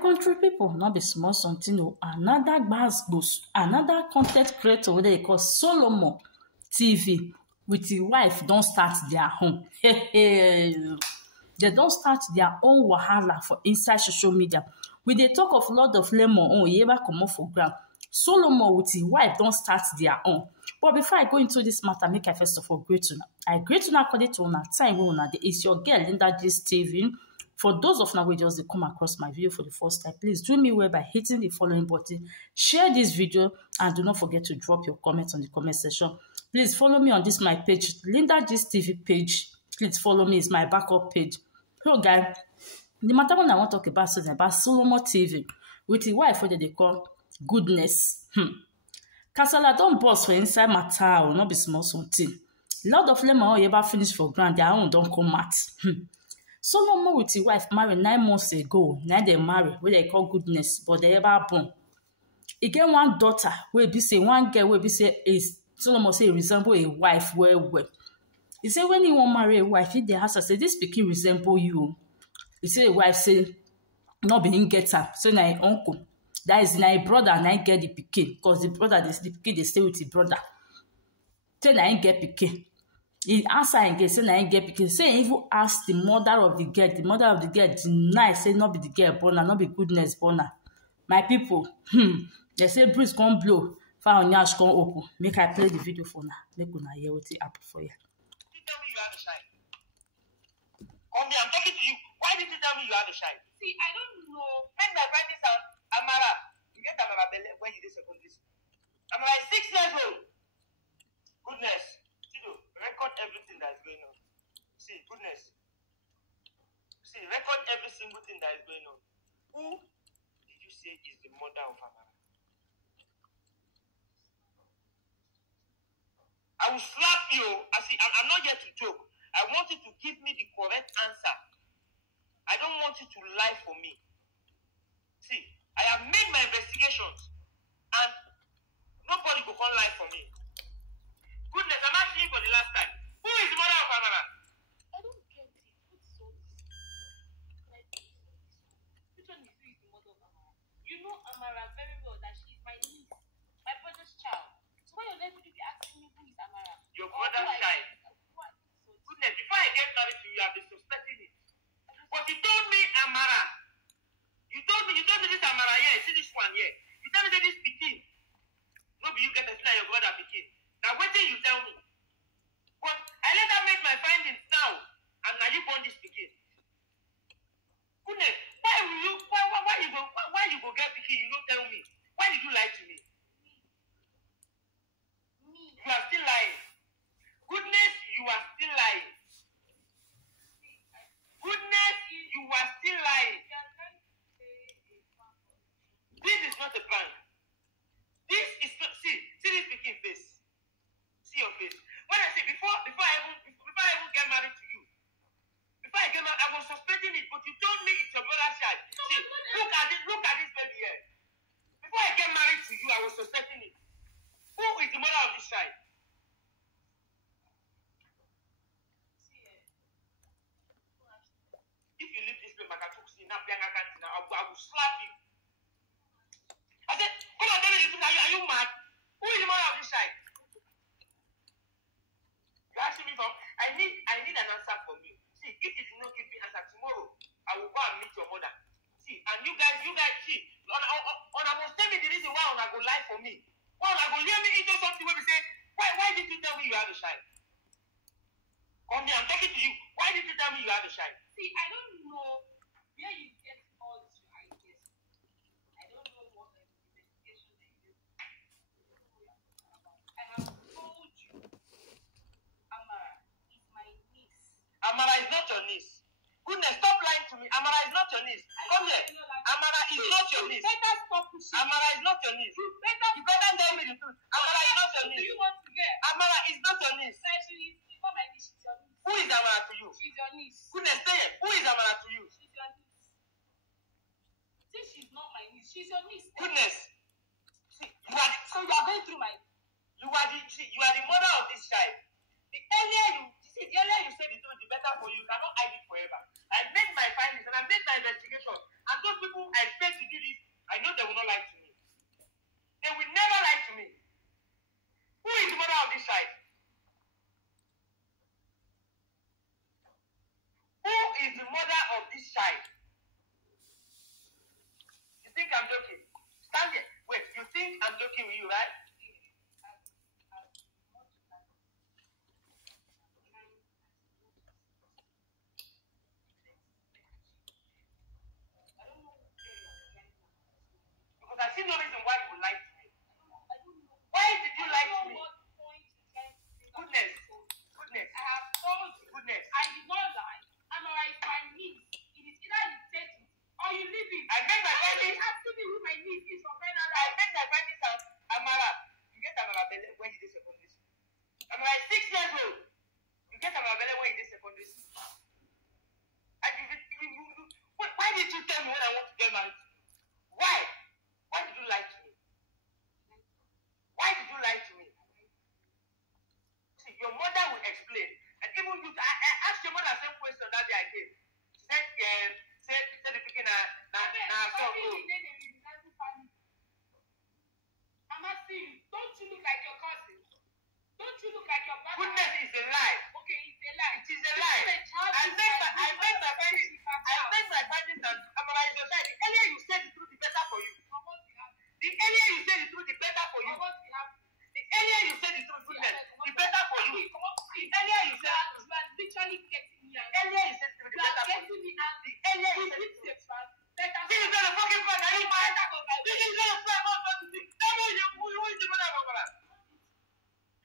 country people, not be small something. No, another boost, another content creator wey they call Solomon TV with his wife don't start their home. They don't start their own wahala for inside social media. We dey talk of Lord of Lemon own, he ever come up for ground. Solomon with his wife don't start their own. But before I go into this matter, make I first of all greet una. I greet una according to una time wey una dey. It's your girl Linda Gist TV. For those of now who just come across my video for the first time, please do me well by hitting the following button, share this video, and do not forget to drop your comments on the comment section. Please follow me on this my page, Linda Gist TV page. Please follow me, it's my backup page. So guys, the matter one I want to talk about is about Solomon TV with his wife, what they call goodness. Kasala don't boss for inside matter will not be small something. Lord of Lemon ever finish for ground, their own don't come out. Solomon with his wife married 9 months ago. Now they marry, what they call goodness, but they ever born. He get one daughter, where be say one girl, where be say is Solomon say resemble a wife well. He say when he want marry a wife, he dey ask her say this pikin resemble you. He say the wife say not be him get her, so na him uncle. That is na him brother na him get the pikin, because the pikin dey stay with his brother. Say na him get pikin. He answer again, say na him get pikin. Say he even ask the mother of the girl. The mother of the girl deny, say not be the girl born her, not be goodness born her. My people, they say breeze come blow, fire on yash come open. Make I play the video for now. Make una hear what it happen for you. Tell me you have a shine. Come here, I'm talking to you. Why did you tell me you have a shine? See, I don't know. When my friend is Amara, you get Amara belly when you did secondary school. Amara is 6 years old. Goodness. Record everything that is going on. See, goodness. See, record every single thing that is going on. Who did you say is the mother of Amara? I will slap you. I'm not here to joke. I want you to give me the correct answer. I don't want you to lie for me. See, I have made my investigations and nobody will come lie for me. Goodness, I'm asking you for the last time. Who is the mother of Amara? I don't get it. What's all this? Which one is who is the mother of Amara? You know Amara very well that she is my niece, my brother's child. So why on earth would you be asking me who is Amara? Your brother's child. What? Goodness, before I get married to you, I've been suspecting it. But you told me Amara. You told me this Amara here. See this one here. You told me that this Pekin. No, you get a fly your brother Pekin. Now, what did you tell me? But I later made my findings now, and now you born this Pekin. Goodness, why you go get Pekin? You don't tell me. Why did you lie to me? You are still lying. Goodness, you are still lying. Goodness, you are still lying. This is not a prank. This is not. See this Pekin face. See your face. When I say before I even get married to you, before I get married, I was suspecting it, but you told me it's your brother's child. See, look at this baby here. Before I get married to you, I was suspecting it. Who is the mother of this child? If you leave this place, I will slap you. I said, come on, tell me the truth. Are you mad? Who is the mother of this child? You asking me for? I need an answer from you. See, if you do not give me answer tomorrow, I will go and meet your mother. See, and you guys, see, on must tell me the reason why I go lie for me. Why I go lure me into something where we say, why did you tell me you have a child? Come here, I'm talking to you. Why did you tell me you have a child? See, I don't know where you get all these ideas. I don't know what investigation they do. I have told you. Amara is my niece. Amara is not your niece. Goodness, stop lying to me. Amara is not your niece. Come here. Amara is not your niece. Better stop pushing. Amara is not your niece. You better tell me the truth. Amara is not your niece. Do you want to get? Amara is not your niece. She's not my niece. She's your niece. Who is Amara to you? She's your niece. Goodness, say it. Who is Amara to you? She's your niece. See, she's not my niece. She's your niece. Goodness. See, you are going through my. You are the mother of this child. The earlier you say the truth, the better for you. You cannot hide it forever. I made my findings and I made my investigation. And those people I paid they will not lie to me. They will never lie to me. Who is the mother of this child? Who is the mother of this child? You think I'm joking? Stand here. Wait, you think I'm joking with you, right? Because I see no reason why you would lie to me. Why did you lie to me? Goodness. Goodness. I have told you. Goodness. I did not lie. Amara is my niece. It is either you take it or you leave it. I made my Why are you friend. asking me who my niece is for crying out I loud? made my friend this out. Amara. You get Amara belly when you did secondary school. Amara is 6 years old. You get Amara belly when you did secondary school. And why did you tell me when I want to get married? Why? Why did you lie to me? Why did you lie to me? See, your mother will explain. And even you, I asked your mother the same question that day I came. She said, said the picking I'm asking you, don't you look like your cousin? Don't you look like your brother? Goodness is a lie. Okay, it's a lie. It is a lie. I made my findings that Amara is your child. The earlier you say the truth, the better for you. The earlier you say the truth, the better for you. The earlier you say the truth, goodness, the better for you. The earlier you say the truth. You are literally getting me out. The earlier you say the truth, the You are better for you. getting me out. The earlier you say the truth. This is not a fucking fact. Are you mad? This is not a fact. Tell me who is the mother of Amara?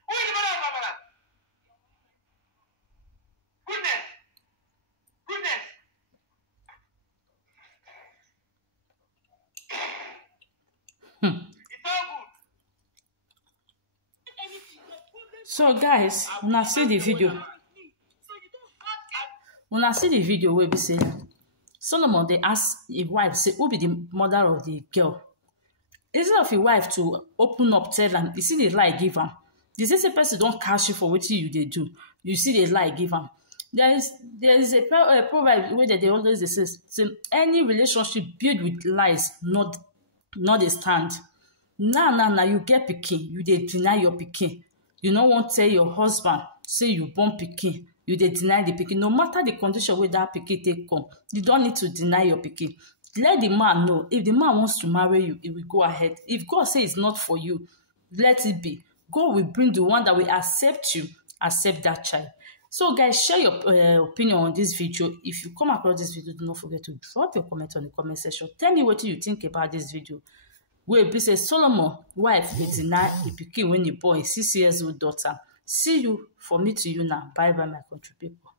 Who is the mother of Amara? Goodness. Goodness. It's all good. So guys, una see the video. Una see the video where we say Solomon they ask his wife, say, who be the mother of the girl? Instead of his wife to open up, tell am, you see the lie give am. The same person don't catch you for what you they do. You see the lie give am. There is a proverb where they always say any relationship built with lies not a stand. Now you get pikin, you dey deny your pikin. You no wan tell your husband say you born pikin, you dey deny the pikin. No matter the condition where that pikin take come, you don't need to deny your pikin. Let the man know. If the man wants to marry you, he will go ahead. If God says it's not for you, let it be. God will bring the one that will accept you, accept that child. So guys, share your opinion on this video. If you come across this video, do not forget to drop your comment on the comment section. Tell me what you think about this video. Where be say Solomon wife dey deny a pikin when he born a 6 years old daughter. See you for me to you now. Bye bye my country people.